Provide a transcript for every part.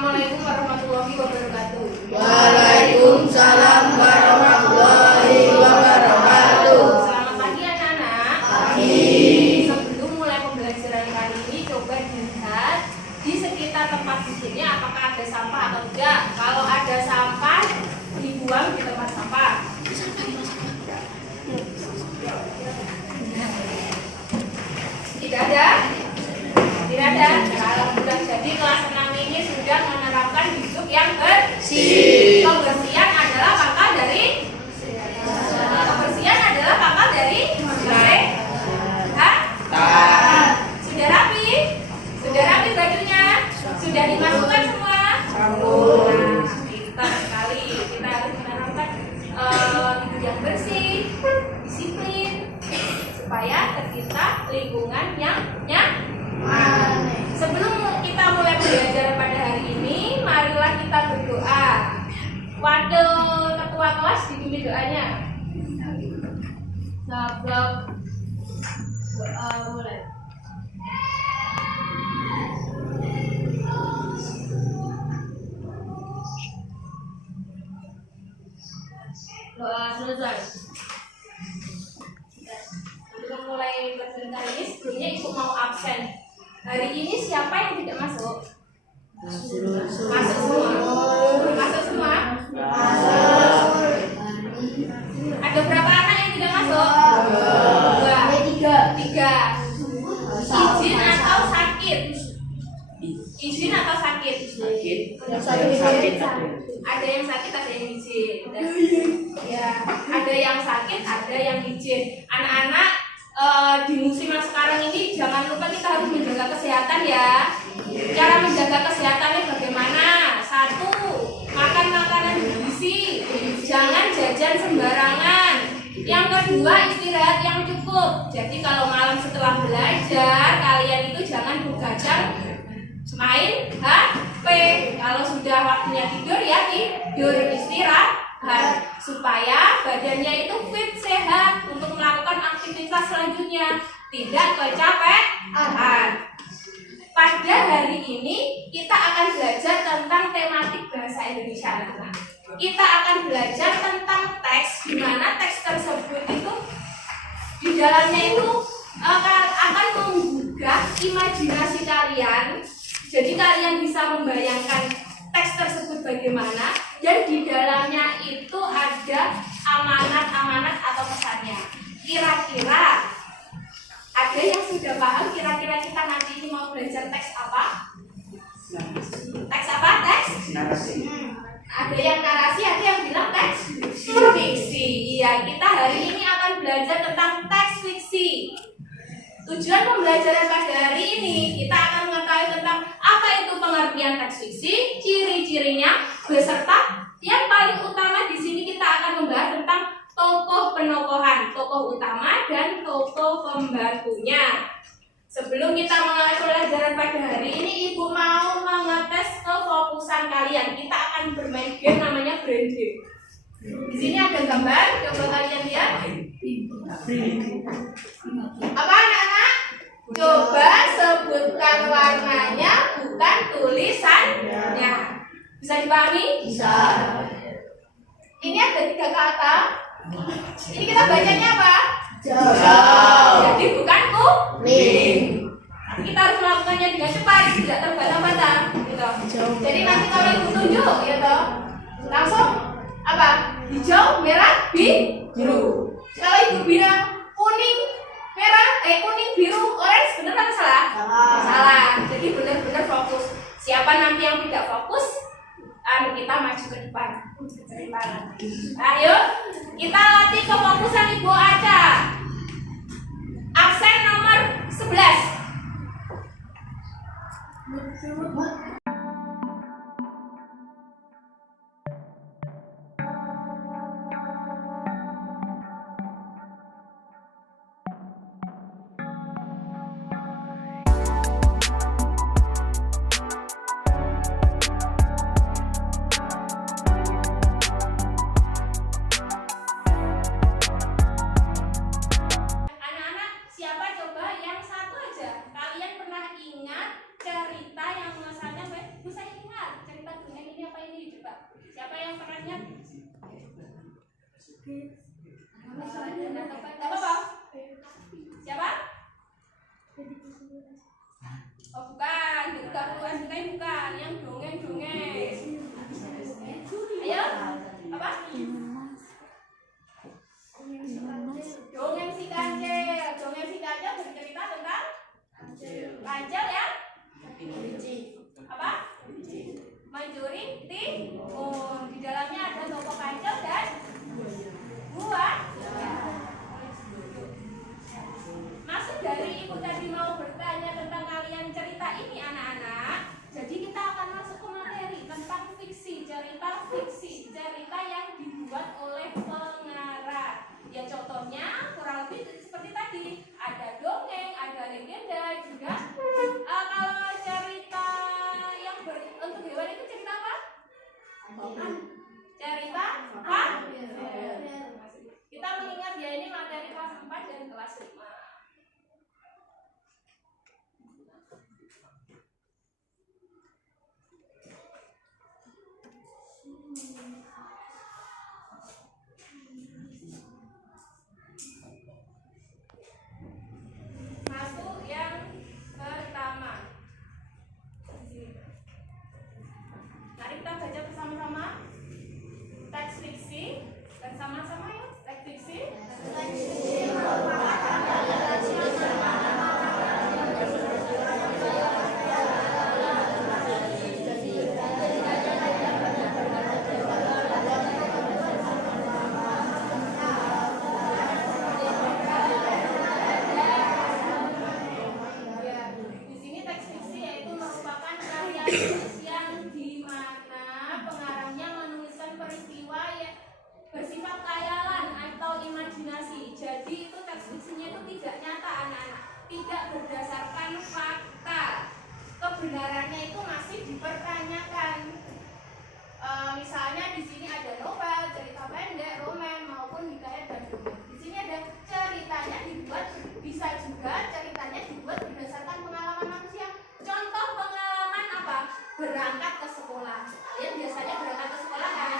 Assalamualaikum warahmatullahi wabarakatuh. Waalaikumsalam warahmatullahi wabarakatuh. Selamat pagi anak-anak. Pagi. Sebelum mulai pembelajaran kali ini, coba dilihat di sekitar tempat duduknya apakah ada sampah atau tidak. Kalau ada sampah, dibuang di tempat sampah. Tidak ada? Tidak ada. Alhamdulillah. Jadi kelas 6 ini sudah menerapkan hidup yang bersih. Kebersihan adalah pangkal dari Sudah rapi? Sudah rapi bajunya? Sudah dimasukkan semua? Nah, pintar sekali. Kita harus menerapkan hidup yang bersih, disiplin, supaya tercipta lingkungan yang nyaman. Sebelum kita mulai pembelajaran pada hari ini, marilah kita berdoa. Wakil ketua kelas dipimpin doanya. Sebelum mulai. Doa selesai. Sebelum mulai pelajaran kali ini, sebelumnya ibu mau absen. Hari ini siapa yang tidak masuk? Masuk semua. Masuk semua? Ada berapa anak yang tidak masuk? Tiga. Izin atau sakit? Izin atau sakit? Ada yang sakit, ada yang izin. Ya, ada yang sakit, ada yang izin. Anak-anak di musim yang sekarang ini jangan lupa kita harus menjaga kesehatan ya. Cara menjaga kesehatannya bagaimana? 1. Makan makanan bergizi. Jangan jajan sembarangan. Yang kedua, istirahat yang cukup. Jadi kalau malam setelah belajar, kalian itu jangan begadang main HP. Kalau sudah waktunya tidur ya tidur, istirahat supaya badannya itu fit, sehat untuk melakukan aktivitas selanjutnya, tidak kecapean. Pada hari ini kita akan belajar tentang tematik bahasa Indonesia anak-anak. Kita akan belajar tentang teks, di mana teks tersebut itu di dalamnya itu akan menggugah imajinasi kalian. Jadi kalian bisa membayangkan teks tersebut bagaimana, dan di dalamnya itu ada amanat-amanat atau pesannya. Kira-kira ada yang sudah paham kira-kira kita nanti ini mau belajar teks apa? Teks apa? Teks? Ada yang narasi, ada yang bilang teks fiksi. Iya, kita hari ini akan belajar tentang teks fiksi. Tujuan pembelajaran pada hari ini kita akan mengetahui tentang apa itu pengertian teks fiksi, ciri-cirinya, beserta yang paling utama di sini kita akan membahas tentang tokoh penokohan, tokoh utama dan tokoh pembantunya. Sebelum kita mulai pelajaran pada hari ini, ibu mau mengetes kefokusan kalian. Kita akan bermain game namanya brain game. Di sini ada gambar, coba kalian lihat. Apa anak-anak? Coba sebutkan warnanya, bukan tulisannya. Bisa dipahami? Bisa. Ini ada 3 kata. Ini kita bacanya apa? Jauh. Jadi bukan kuning. Kita harus melakukannya dengan cepat, tidak terbata-bata. Gitu. Jadi nanti kalau ibu tunjuk, gitu, langsung apa? Hijau, merah, biru. Kalau ibu bilang kuning, merah, kuning, biru, orange, benar atau salah? Salah. Jadi benar-benar fokus. Siapa nanti yang tidak fokus, kita maju ke depan. Ayo, kita latih kefokusan Ibu Aca. Absen nomor 11. Anak-anak, siapa coba yang satu aja? Kalian pernah ingat cerita yang asalnya Bu, saya ingat cerita dongeng ini apa ini coba. Siapa yang pernah ingat? Apa? Siapa? Oh bukan, bukan bukan, yang dongeng. Ayo, apa? Dongeng si kancil. Dongeng si kancil bercerita tentang kancil ya? Apa? Mencuri timun. Di dalamnya ada tokoh kancil dan buah. Maksud dari ibu tadi mau bertanya tentang kalian cerita ini anak-anak. Jadi kita akan masuk ke materi tentang fiksi, cerita yang dibuat oleh pengarang. Ya contohnya kurang lebih seperti tadi, ada dongeng, ada legenda juga. Kalau cerita yang untuk hewan itu cerita apa? Cerita apa? Kita mengingat ya ini materi kelas 4 dan kelas 5. Masuk yang pertama. Mari kita baca bersama-sama teks fiksi dan sama-sama ya teks fiksi. Di sini teks fiksi yaitu merupakan karya tulis yang dimana pengarangnya menuliskan peristiwa yang bersifat khayalan atau imajinasi. Jadi itu teks fiksinya itu tidak nyata anak-anak, tidak berdasarkan fakta. Kebenarannya itu masih dipertanyakan. Misalnya di sini ada novel, cerita pendek, roman maupun hikayat dan dongeng. Di sini ada ceritanya dibuat, bisa juga ceritanya dibuat berdasarkan pengalaman manusia. Contoh pengalaman apa? Berangkat ke sekolah. Kalian biasanya berangkat ke sekolah kan?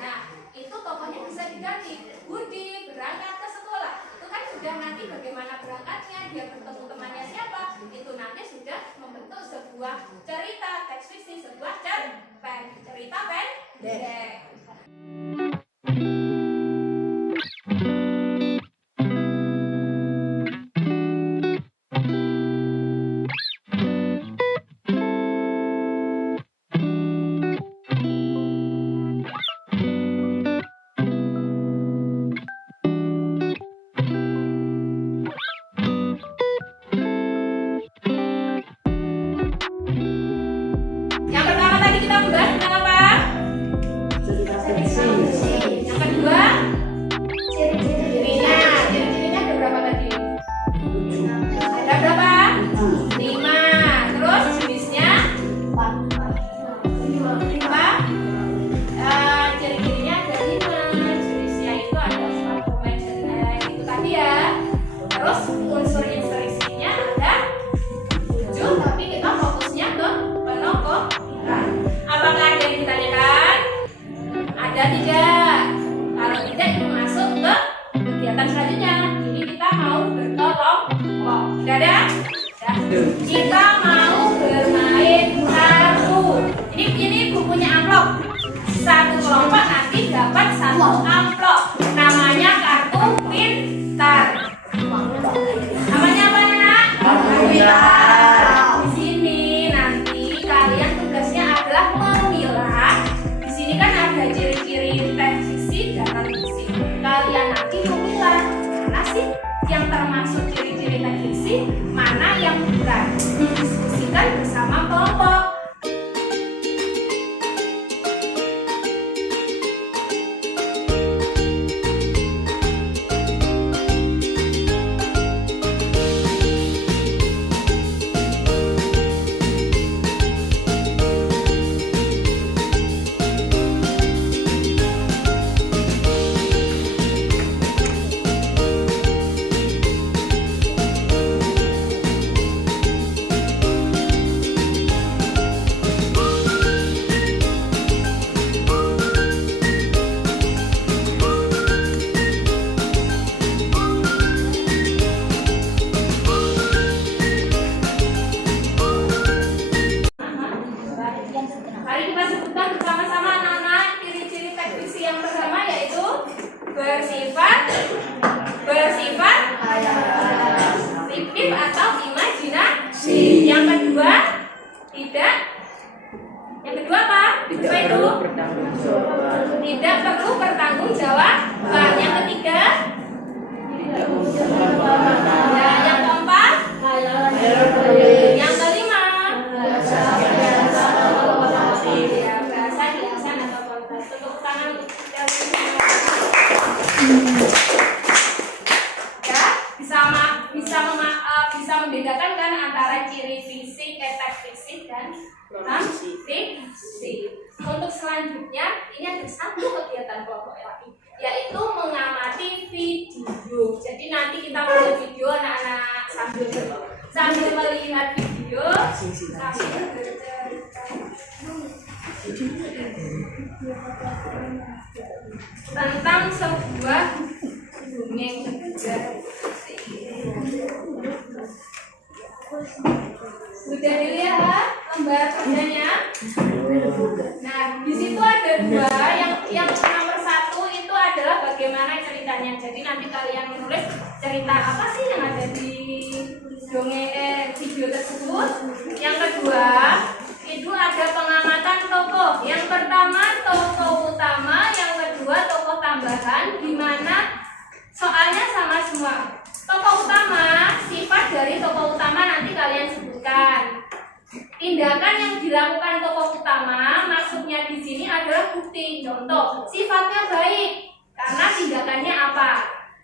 Nah, itu tokohnya bisa diganti. Budi berangkat ke sekolah. Itu kan sudah nanti bagaimana berangkatnya, dia bertemu temannya siapa. Itu nanti sudah membentuk sebuah cerita, teks fiksi, sebuah cerita pendek. Yang pertama tadi kita membahas tentang apa? Yang kedua, ciri-cirinya. Ciri-cirinya ada berapa tadi? Ada berapa? 5. Terus jenisnya? 5. Ciri-cirinya ada 5. Jenisnya itu ada sepatu itu tadi ya. Terus unsur instruksinya ada 7, tapi kita fokusnya ke penokohan. Apakah ada yang ditanyakan? Ada tidak? Kalau tidak itu masuk ke kegiatan selanjutnya. Jadi kita mau berkelompok. Sudah ada? Sudah. Kita mau bermain kartu. Ini bukunya amplop. Satu kelompok nanti dapat satu amplop. Namanya kartu pintar. Namanya apa nak? Kartu pintar. Di sini nanti kalian tugasnya adalah memilah. Di sini kan ada ciri-ciri teks fiksi dan non fiksi. Kalian nanti memilah mana sih yang termasuk ciri-ciri teks fiksi, mana yang bukan. Didiskusikan bersama kelompok. bisa membedakan kan antara ciri fisik, efek fisik dan non fisik. Untuk selanjutnya ini ada satu kegiatan kelompok lagi, yaitu mengamati video. Jadi nanti kita melihat video anak-anak sambil melihat video sambil tentang sebuah dongeng. Sudah dilihat gambar kerjanya? Nah, di situ ada dua. Yang nomor satu itu adalah bagaimana ceritanya. Jadi nanti kalian menulis cerita apa sih yang ada di dongeng video tersebut. Yang kedua itu ada pengamatan tokoh. Yang pertama tokoh utama, yang kedua tokoh tambahan, di mana soalnya sama semua. Tokoh utama, sifat dari tokoh utama nanti kalian sebutkan. Tindakan yang dilakukan tokoh utama, maksudnya di sini adalah bukti. Contoh, sifatnya baik karena tindakannya apa.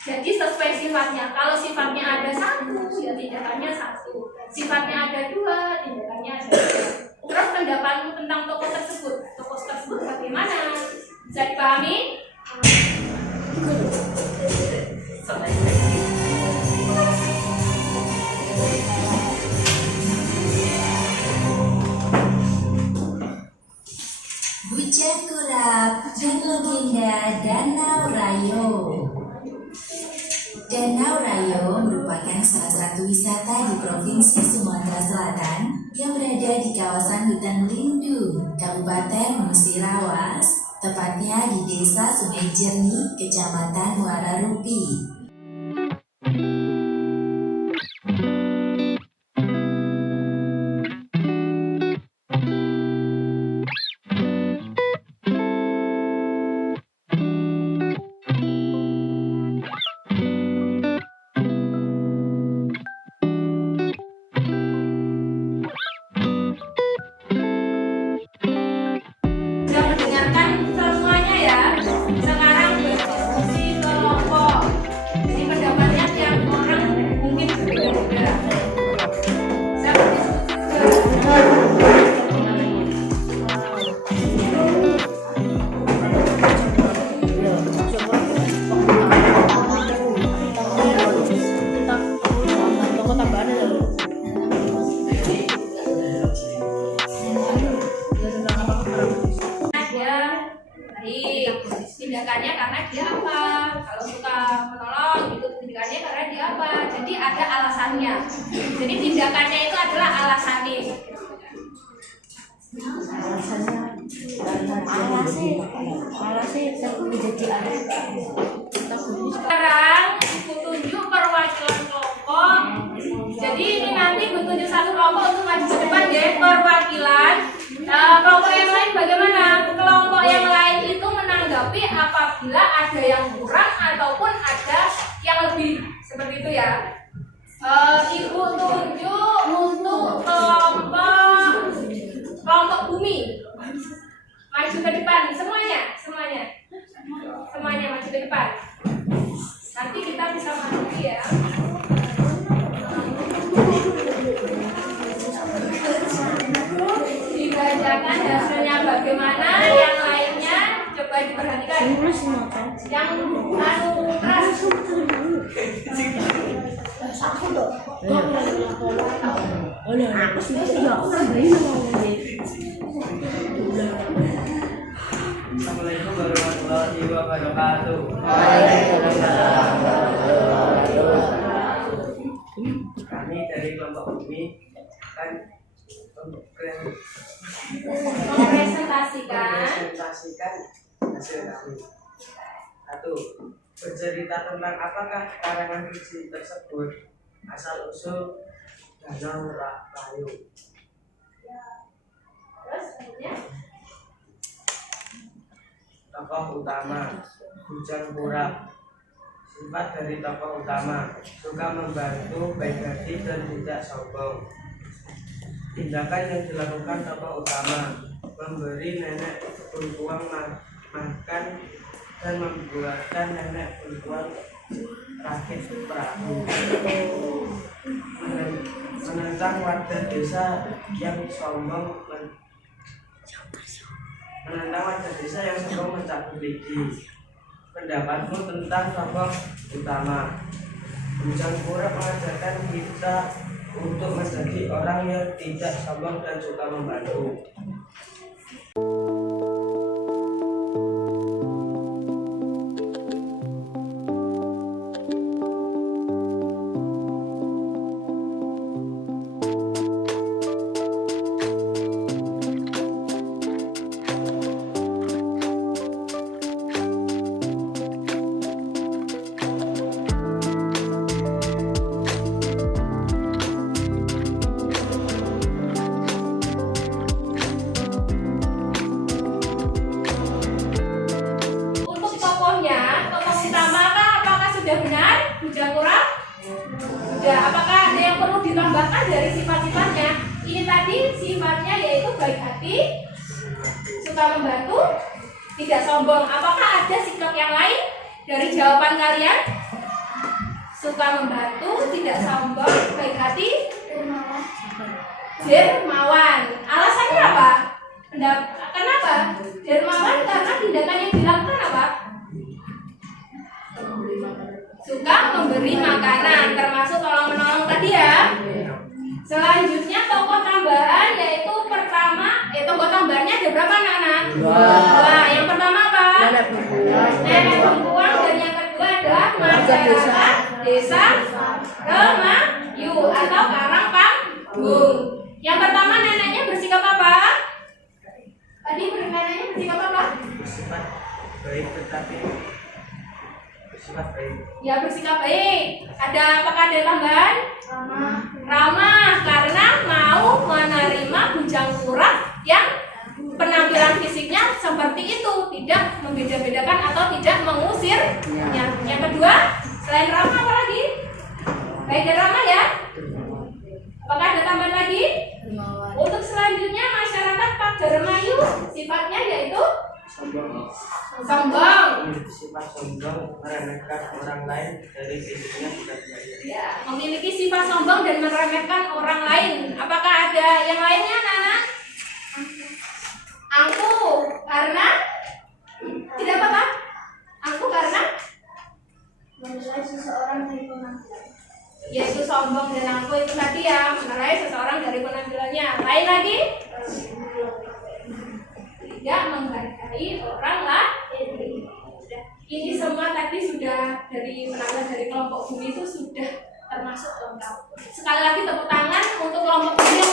Jadi sesuai sifatnya. Kalau sifatnya ada satu, ya tindakannya satu. Sifatnya ada dua, tindakannya ada dua. Terus pendapatmu tentang tokoh tersebut. Tokoh tersebut bagaimana? Bisa dipahami? Hujan Kurap dan legenda Danau Rayo. Danau Rayo merupakan salah satu wisata di Provinsi Sumatera Selatan yang berada di kawasan hutan lindung Kabupaten Musirawas, tepatnya di Desa Sungai Jernih, Kecamatan Muara Rupi. Tindakannya karena dia apa? Kalau suka menolong gitu, tindakannya karena dia apa? Jadi ada alasannya. Jadi tindakannya itu adalah alasannya. Sekarang ibu tunjuk perwakilan kelompok. Jadi ini nanti ibu tunjuk satu kelompok untuk maju ke depan ya. Perwakilan kelompok yang lain bagaimana? Kelompok yang lain itu menanggapi apabila ada yang kurang ataupun ada yang lebih, seperti itu ya. Ibu tunjuk untuk kelompok bumi. Maju ke depan semuanya maju ke depan. Nanti kita bisa maju ya. Dibacakan hasilnya bagaimana, yang lainnya coba diperhatikan. Yang keras. Assalamualaikum warahmatullahi wabarakatuh. Kami dari kelompok bumi akan mempresentasikan hasil kami. Satu, bercerita tentang apakah karangan fiksi tersebut asal usul Danau Rayo. Terus selanjutnya Tokoh utama Hujan Kurap. Sifat dari tokoh utama: suka membantu, baik hati dan tidak sombong. Tindakan yang dilakukan tokoh utama: memberi nenek bengkuang makan dan membuatkan nenek bengkuang rakit perahu. menentang warga desa yang sombong mencabut gigi. Pendapatmu tentang tokoh utama. Bujang Kurap mengajarkan kita untuk menjadi orang yang tidak sombong dan suka membantu. Sudah benar, Bujang Kurap? Sudah. Apakah ada yang perlu ditambahkan dari sifat-sifatnya? Ini tadi sifatnya yaitu baik hati, suka membantu, tidak sombong. Apakah ada sikap yang lain dari jawaban kalian? Suka membantu, tidak sombong, baik hati, dermawan. Alasannya apa? Kenapa? Dermawan karena tindakan yang dilakukan apa? Suka memberi makanan, termasuk tolong-menolong tadi ya. Selanjutnya tokoh tambahan yaitu pertama, tokoh tambahannya ada berapa anak-anak? Dua. Yang pertama apa? Nenek Bengkuang, dan yang kedua adalah masyarakat desa Remayu atau Karangpanggung. Yang pertama neneknya bersikap apa? Tadi neneknya bersikap apa? Bersifat baik tetapi bersifat baik. Ya, bersikap baik. Apakah ada tambahan? Ramah karena mau menerima Bujang Kurap yang penampilan fisiknya seperti itu, tidak membeda-bedakan atau tidak mengusirnya. Yang kedua, selain ramah apa lagi? Baik dan ramah ya. Apakah ada tambahan lagi? Untuk selanjutnya masyarakat Pagaremayu sifatnya yaitu sombong. Sifat sombong meremehkan orang lain dari fisiknya tidak baik. Ya, memiliki sifat sombong dan meremehkan orang lain. Apakah ada yang lainnya, anak-anak? Angkuh karena tidak apa-apa. Angkuh karena Menilai seseorang dari penampilan. yaitu sombong dan angkuh itu tadi ya, menilai seseorang dari penampilannya. Lain lagi? Tidak menghargai orang lain. Ini semua tadi sudah dari penampilan dari kelompok bumi itu sudah termasuk lengkap. Sekali lagi tepuk tangan untuk kelompok bumi yang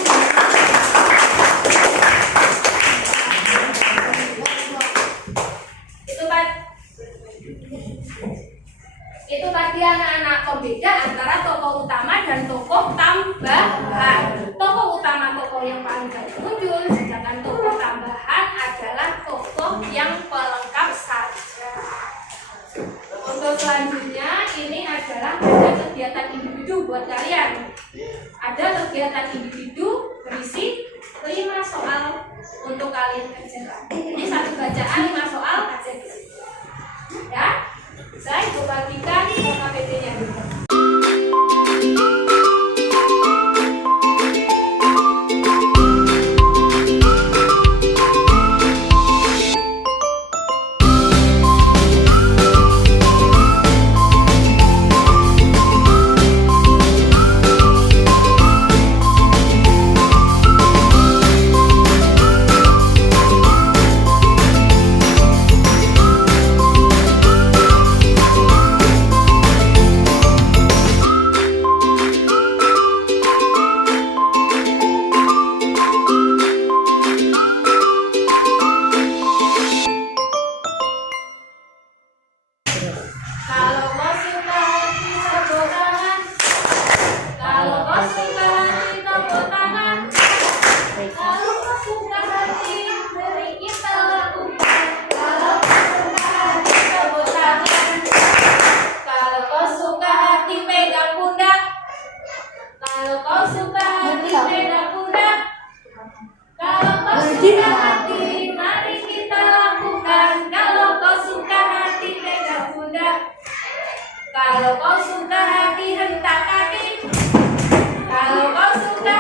itu tadi anak-anak pembeda antara tokoh utama dan tokoh tambahan. Tokoh utama tokoh yang paling banyak muncul, sedangkan tokoh tambahan adalah tokoh yang pelengkap saja. Untuk selanjutnya ini adalah ada kegiatan individu buat kalian. Ada kegiatan individu berisi 5 soal untuk kalian kerjakan. Ini satu bacaan 5 soal aja di sini. Ya, saya ibu bagikan KPD-nya. Kalau kau suka hati tepuk tangan. Kalau kau suka hati tepuk tangan. Kalau kau suka hati beri kita lakukan. Kalau kau suka hati tepuk tangan. Kalau kau suka hati pegang pundak. Kalau kau suka hati pegang pundak. Kalau kau suka hati mari kita lakukan. Kalau kau suka hati pegang pundak. Kalau kau suka hati hentak kaki. Kalau kau suka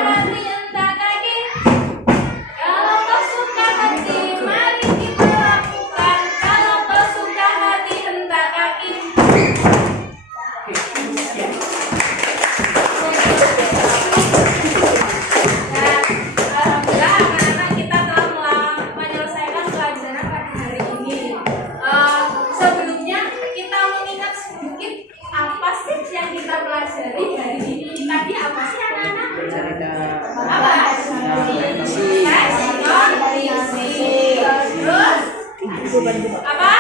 Apa?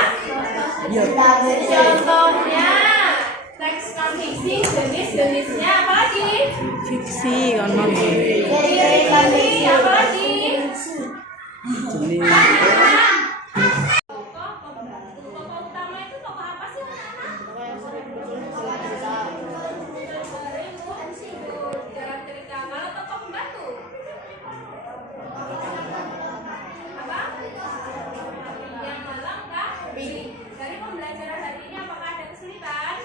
Contohnya teks non fiksi, jenis-jenisnya apa lagi? Fiksi kan non Fiksi, apa lagi? Tokoh pembantu. Tokoh utama itu tokoh apa sih dalam cerita. Kalau tokoh pembantu apa? Yang malang kah? Dari pembelajaran hari ini apakah ada kesulitan?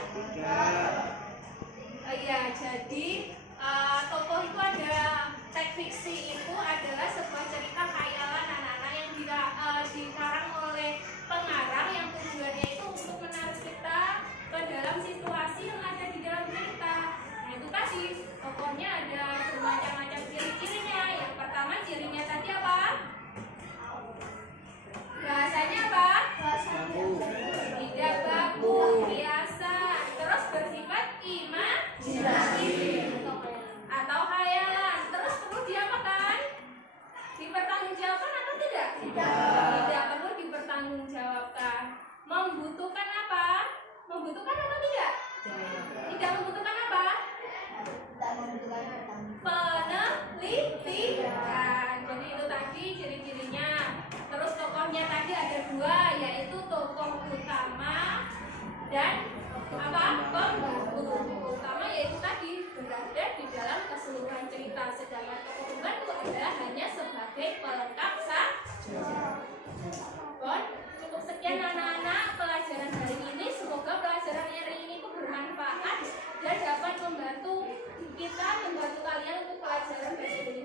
Iya, jadi tokoh itu ada teks fiksi itu adalah sebuah cerita khayalan anak-anak yang dikarang oleh pengarang yang tujuannya itu untuk menarik kita ke dalam situasi yang ada di dalam cerita. Nah itu tadi tokohnya ada bermacam-macam ciri-cirinya. Yang pertama cirinya tadi apa? Bahasanya apa? Tidak baku, biasa, terus bersifat imajinatif atau khayalan. Terus perlu diapakan? Dipertanggungjawabkan atau tidak? Tidak perlu dipertanggungjawabkan. Membutuhkan apa? Membutuhkan atau tidak? Tidak membutuhkan apa? Penelitian. Jadi itu tadi ciri-cirinya. Terus tokohnya tadi ada dua, yaitu tokoh utama dan apa? Pembantu. Utama yaitu tadi berada di dalam keseluruhan cerita, sedangkan tokoh pembantu adalah hanya sebagai pelengkap saja. Bon, cukup sekian anak-anak pelajaran hari ini. Semoga pelajaran hari ini itu bermanfaat dan dapat membantu kita, membantu kalian untuk pelajaran besok.